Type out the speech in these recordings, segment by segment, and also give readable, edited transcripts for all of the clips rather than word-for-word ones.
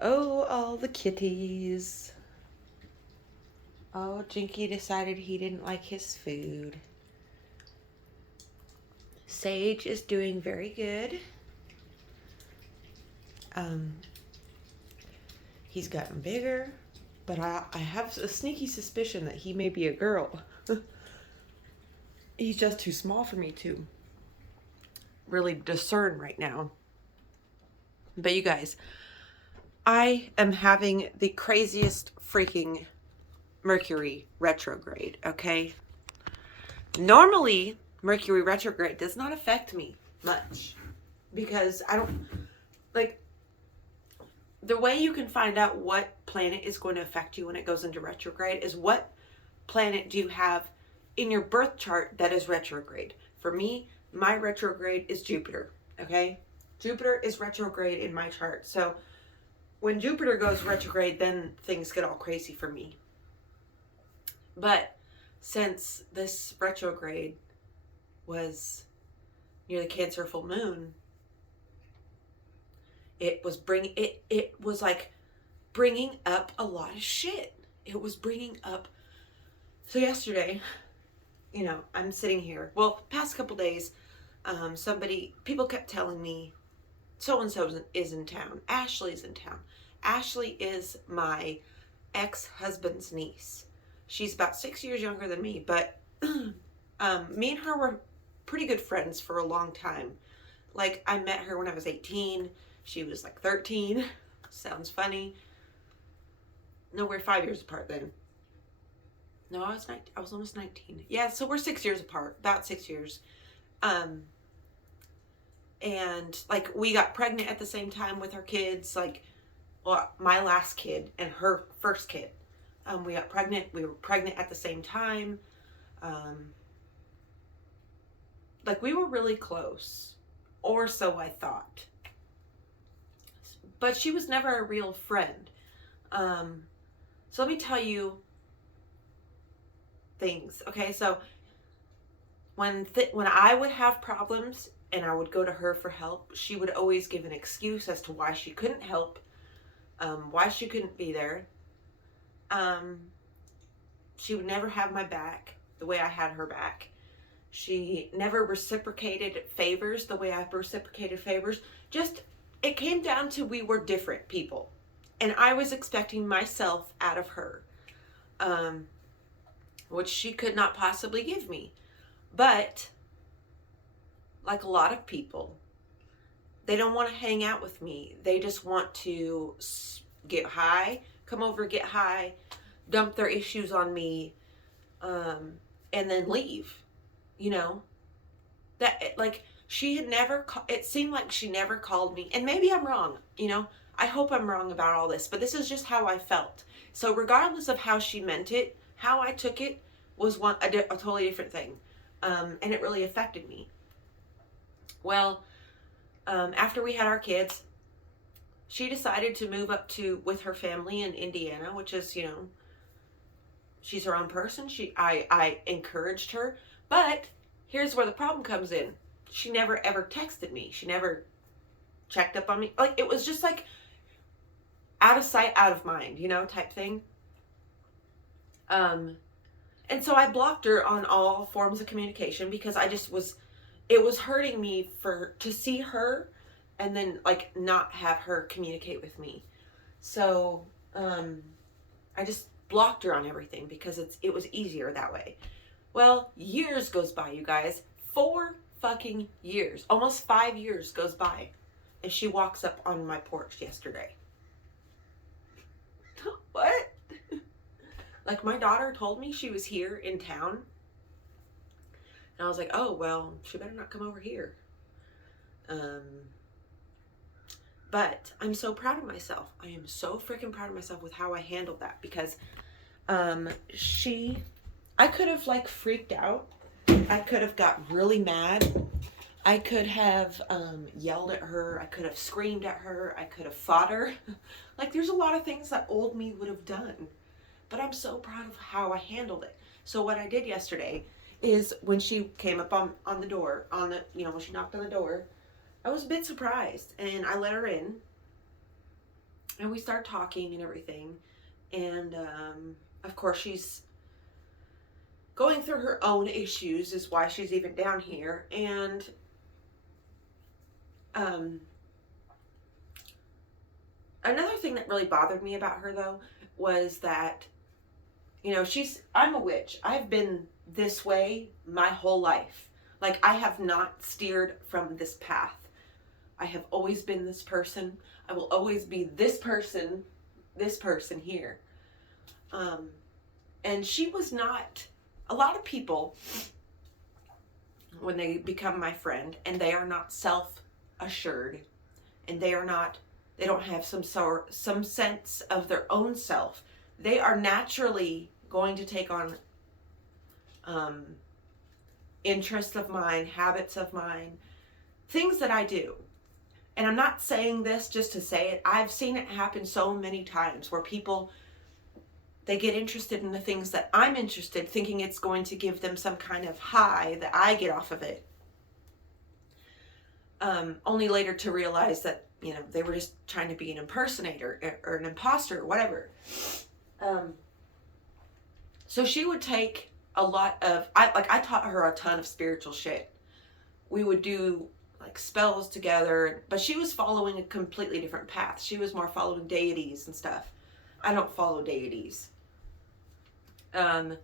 Oh, all the kitties. Oh, Jinky decided he didn't like his food. Sage is doing very good. Um, he's gotten bigger, but I have a sneaky suspicion that he may be a girl. He's just too small for me to really discern right now. But you guys, I am having the craziest freaking Mercury retrograde, okay? Normally, Mercury retrograde does not affect me much because I don't like the way you can find out what planet is going to affect you when it goes into retrograde is what planet do you have in your birth chart that is retrograde. For me, my retrograde is Jupiter, okay? Jupiter is retrograde in my chart. So when Jupiter goes retrograde, then things get all crazy for me. But since this retrograde was near the Cancer full moon, it was like bringing up a lot of shit. It was bringing up. So yesterday, I'm sitting here. Well, past couple days, people kept telling me, so and so is in town. Ashley's in town. Ashley is my ex-husband's niece. She's about 6 years younger than me, but me and her were pretty good friends for a long time. Like, I met her when I was 18. She was like 13. Sounds funny. No, we're 5 years apart then. No, I was almost 19. Yeah, so we're 6 years apart. About 6 years. And like we got pregnant at the same time with our kids. Like, well, my last kid and her first kid. We got pregnant. We were pregnant at the same time. Like, we were really close, or so I thought. But she was never a real friend. So let me tell you things. Okay, so when I would have problems and I would go to her for help, she would always give an excuse as to why she couldn't help, why she couldn't be there. She would never have my back the way I had her back. She never reciprocated favors the way I reciprocated favors. Just, it came down to we were different people. And I was expecting myself out of her, which she could not possibly give me. But, like a lot of people, they don't want to hang out with me. They just want to get high, come over, get high, dump their issues on me, and then leave. That, like, she had never, it seemed like she never called me. And maybe I'm wrong, I hope I'm wrong about all this, but this is just how I felt. So regardless of how she meant it, how I took it was a totally different thing. And it really affected me. Well, after we had our kids, she decided to move up with her family in Indiana, which is, she's her own person. I encouraged her, but here's where the problem comes in. She never ever texted me. She never checked up on me. Like, it was just like out of sight, out of mind, type thing. And so I blocked her on all forms of communication because it was hurting me to see her and then like not have her communicate with me. So, I just blocked her on everything because it was easier that way. Well, years goes by, you guys. 4 fucking years. Almost 5 years goes by. And she walks up on my porch yesterday. What? Like, my daughter told me she was here in town. And I was like, oh, well, she better not come over here. But I'm so proud of myself. I am so freaking proud of myself with how I handled that. Because I could have like freaked out. I could have got really mad. I could have yelled at her. I could have screamed at her. I could have fought her. Like, there's a lot of things that old me would have done. But I'm so proud of how I handled it. So what I did yesterday is when she came up on the door, when she knocked on the door, I was a bit surprised. And I let her in. And we start talking and everything. And of course, she's going through her own issues, is why she's even down here. And another thing that really bothered me about her, though, was that, you know, I'm a witch. I've been this way my whole life. Like, I have not steered from this path. I have always been this person. I will always be this person here. And she was not, a lot of people, when they become my friend and they are not self-assured and they don't have some sense of their own self, they are naturally going to take on interests of mine, habits of mine, things that I do. And I'm not saying this just to say it. I've seen it happen so many times where people, they get interested in the things that I'm interested, thinking it's going to give them some kind of high that I get off of it. Only later to realize that, you know, they were just trying to be an impersonator or an imposter or whatever. So she would take a lot of, I taught her a ton of spiritual shit. We would do like spells together, but she was following a completely different path. She was more following deities and stuff. I don't follow deities. And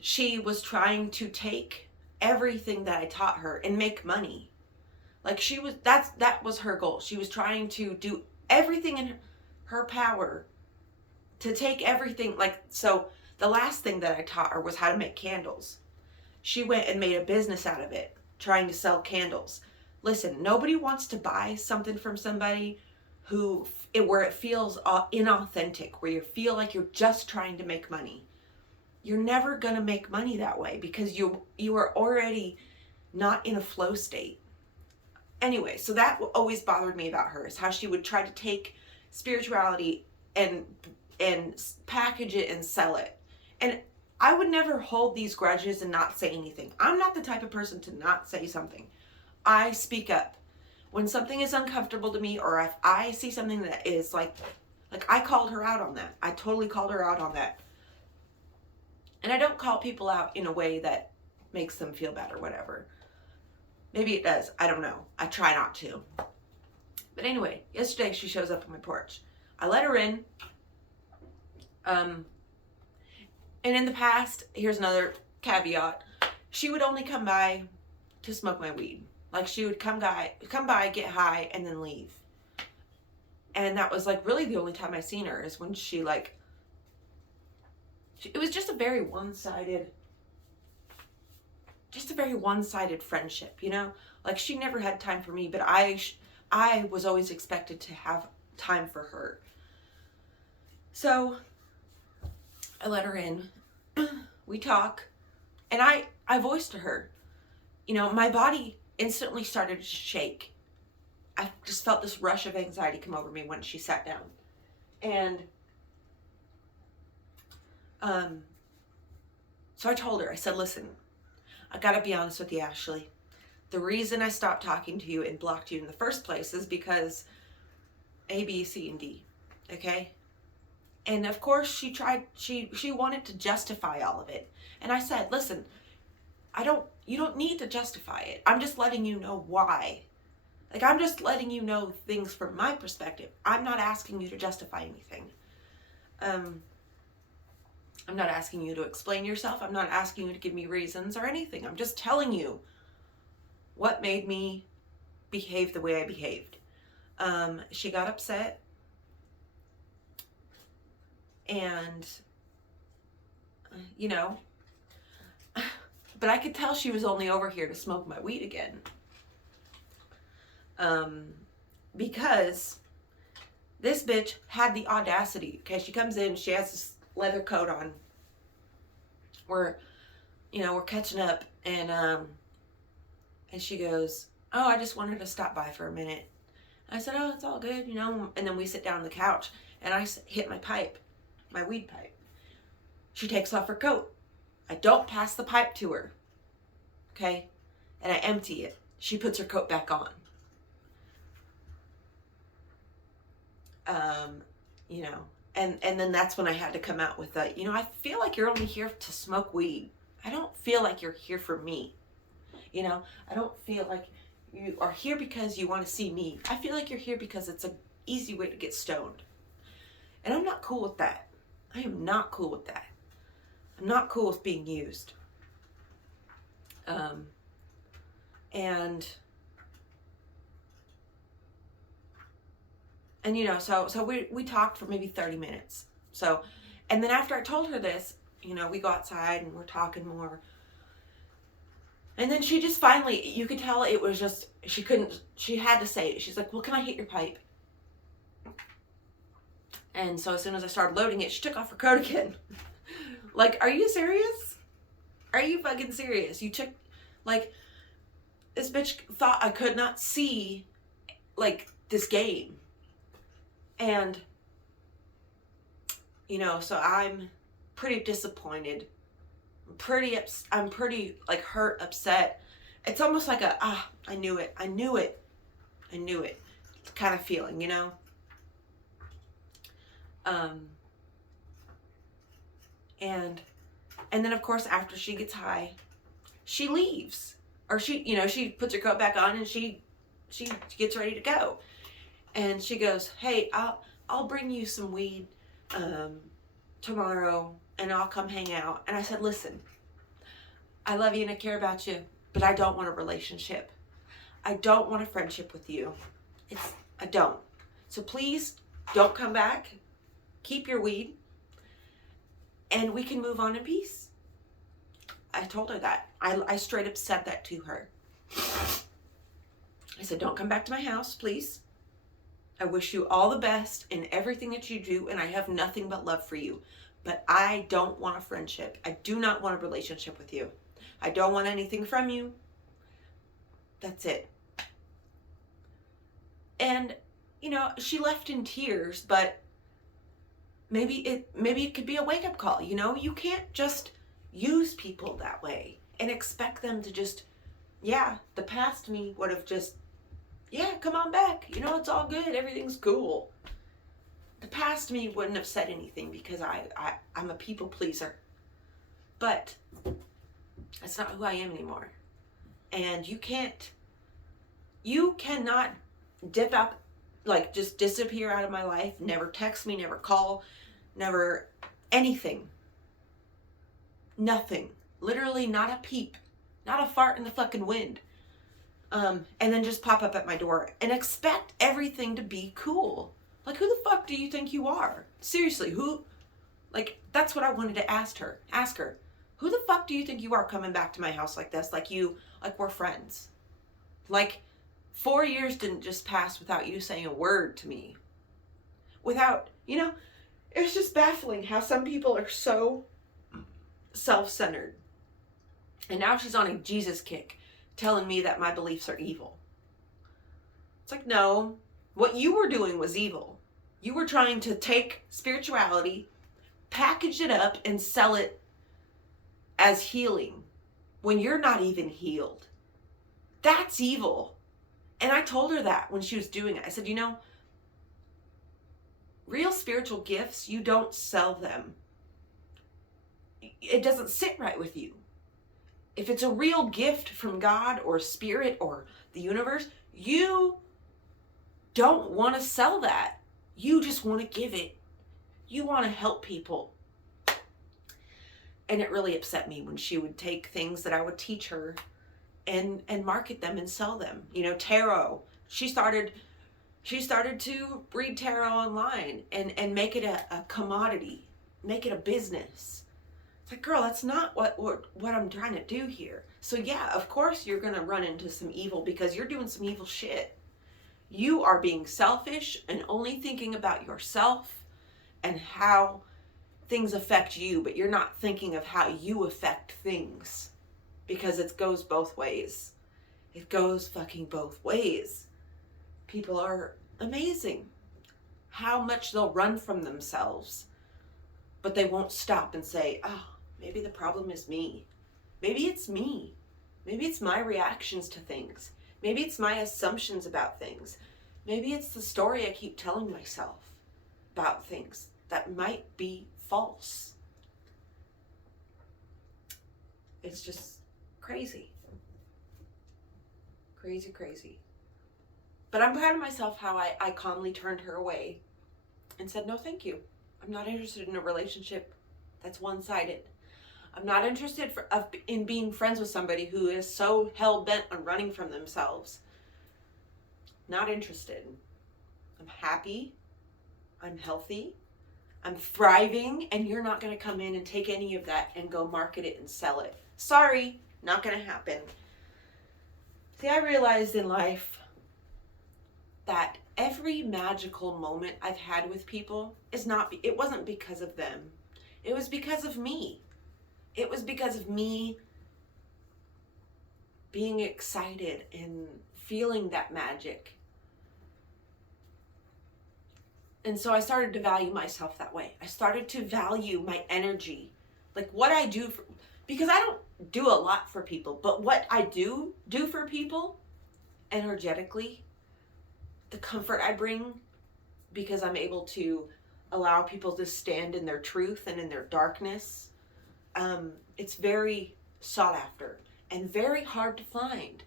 she was trying to take everything that I taught her and make money. Like that was her goal. She was trying to do everything in her power to take everything. Like, so the last thing that I taught her was how to make candles. She went and made a business out of it, trying to sell candles. Listen, nobody wants to buy something from somebody where it feels inauthentic, where you feel like you're just trying to make money. You're never going to make money that way because you are already not in a flow state. Anyway, so that always bothered me about her, is how she would try to take spirituality and package it and sell it. And I would never hold these grudges and not say anything. I'm not the type of person to not say something. I speak up. When something is uncomfortable to me, or if I see something that is like I called her out on that. I totally called her out on that. And I don't call people out in a way that makes them feel bad or whatever. Maybe it does. I don't know. I try not to. But anyway, yesterday she shows up on my porch. I let her in. And in the past, here's another caveat. She would only come by to smoke my weed. Like, she would come by, get high, and then leave. And that was like really the only time I seen her, is when it was just a very one-sided friendship, you know? Like, she never had time for me, but I was always expected to have time for her. So I let her in. We talk, and I voiced to her, you know, my body instantly started to shake. I just felt this rush of anxiety come over me when she sat down. And so I told her, I said, listen, I gotta be honest with you, Ashley. The reason I stopped talking to you and blocked you in the first place is because A, B, C, and D. Okay? And of course she wanted to justify all of it. And I said, listen, you don't need to justify it. I'm just letting you know why. Like, I'm just letting you know things from my perspective. I'm not asking you to justify anything. I'm not asking you to explain yourself. I'm not asking you to give me reasons or anything. I'm just telling you what made me behave the way I behaved. She got upset. And, you know, but I could tell she was only over here to smoke my weed again. Because this bitch had the audacity. Okay, she comes in, she has this leather coat on. We're catching up, and she goes, oh, I just wanted to stop by for a minute. I said, oh, it's all good, you know. And then we sit down on the couch, and I hit my pipe, my weed pipe. She takes off her coat. I don't pass the pipe to her. Okay? And I empty it. She puts her coat back on. You know, and then that's when I had to come out with that, you know, I feel like you're only here to smoke weed. I don't feel like you're here for me. You know, I don't feel like you are here because you want to see me. I feel like you're here because it's an easy way to get stoned. And I'm not cool with that. I am not cool with that. I'm not cool with being used. And you know, so we talked for maybe 30 minutes. So, and then after I told her this, you know, we go outside and we're talking more. And then she just finally, you could tell it was just, she had to say it. She's like, well, can I hit your pipe? And so as soon as I started loading it, she took off her coat again. Like, are you serious? Are you fucking serious? You took, like, this bitch thought I could not see, like, this game. And, you know, so I'm pretty disappointed. I'm pretty like hurt, upset. It's almost like I knew it kind of feeling, you know? And then of course after she gets high, she leaves. Or she puts her coat back on and she gets ready to go. And she goes, hey, I'll bring you some weed tomorrow and I'll come hang out. And I said, listen, I love you and I care about you, but I don't want a relationship. I don't want a friendship with you. I don't. So please don't come back. Keep your weed and we can move on in peace. I told her that. I straight up said that to her. I said, don't come back to my house, please. I wish you all the best in everything that you do, and I have nothing but love for you. But I don't want a friendship. I do not want a relationship with you. I don't want anything from you. That's it. And, you know, she left in tears, but maybe it could be a wake-up call. You know, you can't just use people that way and expect them to just, yeah, the past me would have just, yeah, come on back. You know, it's all good. Everything's cool. The past me wouldn't have said anything because I'm a people pleaser. But that's not who I am anymore. And you cannot dip out, like just disappear out of my life. Never text me, never call, never anything. Nothing. Literally not a peep. Not a fart in the fucking wind. And then just pop up at my door and expect everything to be cool. Like, who the fuck do you think you are? Seriously, who? Like, that's what I wanted to ask her. Who the fuck do you think you are coming back to my house like this? Like we're friends. Like, 4 years didn't just pass without you saying a word to me. Without, you know, it's just baffling how some people are so self-centered. And now she's on a Jesus kick, telling me that my beliefs are evil. It's like, no, what you were doing was evil. You were trying to take spirituality, package it up, and sell it as healing when you're not even healed. That's evil. And I told her that when she was doing it. I said, you know, real spiritual gifts, you don't sell them. It doesn't sit right with you. If it's a real gift from God or spirit or the universe, you don't want to sell that. You just want to give it. You want to help people. And it really upset me when she would take things that I would teach her and market them and sell them. You know, tarot. She started to read tarot online and make it a commodity. Make it a business. It's like, girl, that's not what I'm trying to do here. So yeah, of course you're going to run into some evil because you're doing some evil shit. You are being selfish and only thinking about yourself and how things affect you, but you're not thinking of how you affect things because it goes both ways. It goes fucking both ways. People are amazing. How much they'll run from themselves, but they won't stop and say, oh, maybe the problem is me. Maybe it's me. Maybe it's my reactions to things. Maybe it's my assumptions about things. Maybe it's the story I keep telling myself. about things that might be false. It's just crazy. Crazy, crazy. But I'm proud of myself how I calmly turned her away and said, no, thank you. I'm not interested in a relationship that's one-sided. I'm not interested in being friends with somebody who is so hell-bent on running from themselves. Not interested. I'm happy. I'm healthy. I'm thriving, and you're not going to come in and take any of that and go market it and sell it. Sorry, not going to happen. See, I realized in life that every magical moment I've had with people it wasn't because of them. It was because of me. It was because of me being excited and feeling that magic. And so I started to value myself that way. I started to value my energy. Like what I do, because I don't do a lot for people, but what I do for people energetically, the comfort I bring, because I'm able to allow people to stand in their truth and in their darkness, it's very sought after and very hard to find.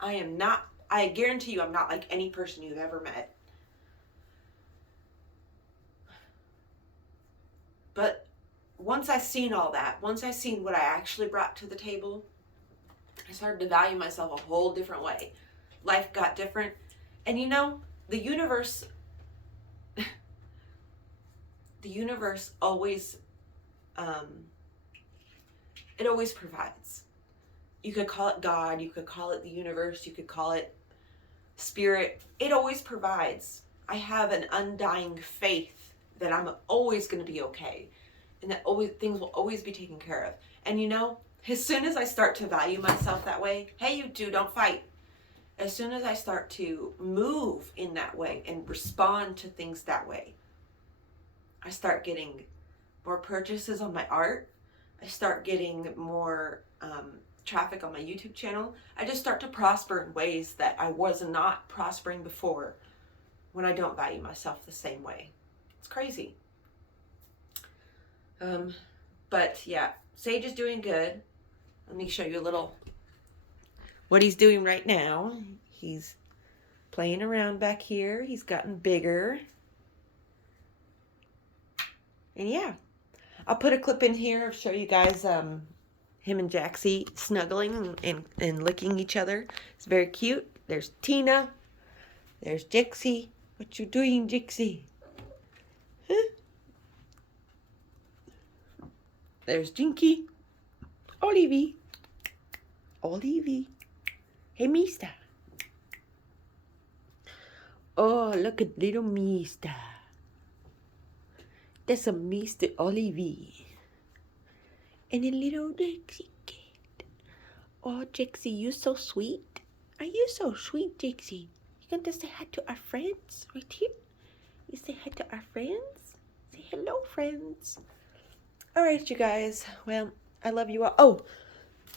I guarantee you I'm not like any person you've ever met. But once I seen all that, once I seen what I actually brought to the table, I started to value myself a whole different way. Life got different. And you know, the universe always, it always provides. You could call it God, you could call it the universe, you could call it spirit. It always provides. I have an undying faith that I'm always going to be okay, and that things will always be taken care of. And you know, as soon as I start to value myself that way, hey, you two, don't fight. As soon as I start to move in that way and respond to things that way, I start getting more purchases on my art. I start getting more traffic on my YouTube channel. I just start to prosper in ways that I was not prospering before when I don't value myself the same way. It's crazy. But yeah, Sage is doing good. Let me show you a little what he's doing right now. He's playing around back here. He's gotten bigger. And yeah, I'll put a clip in here of show you guys him and Jaxie snuggling and licking each other. It's very cute. There's Tina. There's Jixie. What you doing, Jixie? Huh? There's Jinky. Olivie. Olivie. Hey, Mister. Oh, look at little Mister. That's a Mr. Olivie. And a little Jixie cat. Oh, Jixie, you so sweet. Are you so sweet, Jixie? You going to say hi to our friends right here? You say hi to our friends? Say hello, friends. All right, you guys. Well, I love you all. Oh,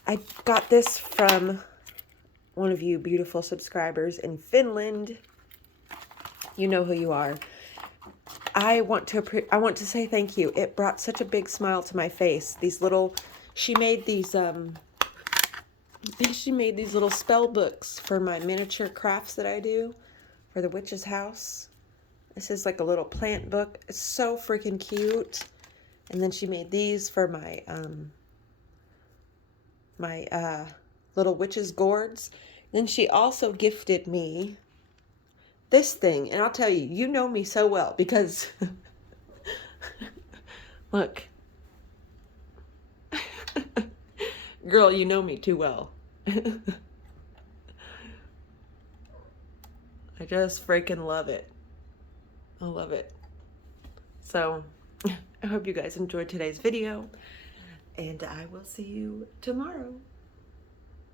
I got this from one of you beautiful subscribers in Finland. You know who you are. I want to say thank you. It brought such a big smile to my face. She made these little spell books for my miniature crafts that I do for the witch's house. This is like a little plant book. It's so freaking cute. And then she made these for my little witch's gourds. Then she also gifted me this thing, and I'll tell you, you know me so well because look, girl, you know me too well. I just freaking love it. I love it. So I hope you guys enjoyed today's video, and I will see you tomorrow.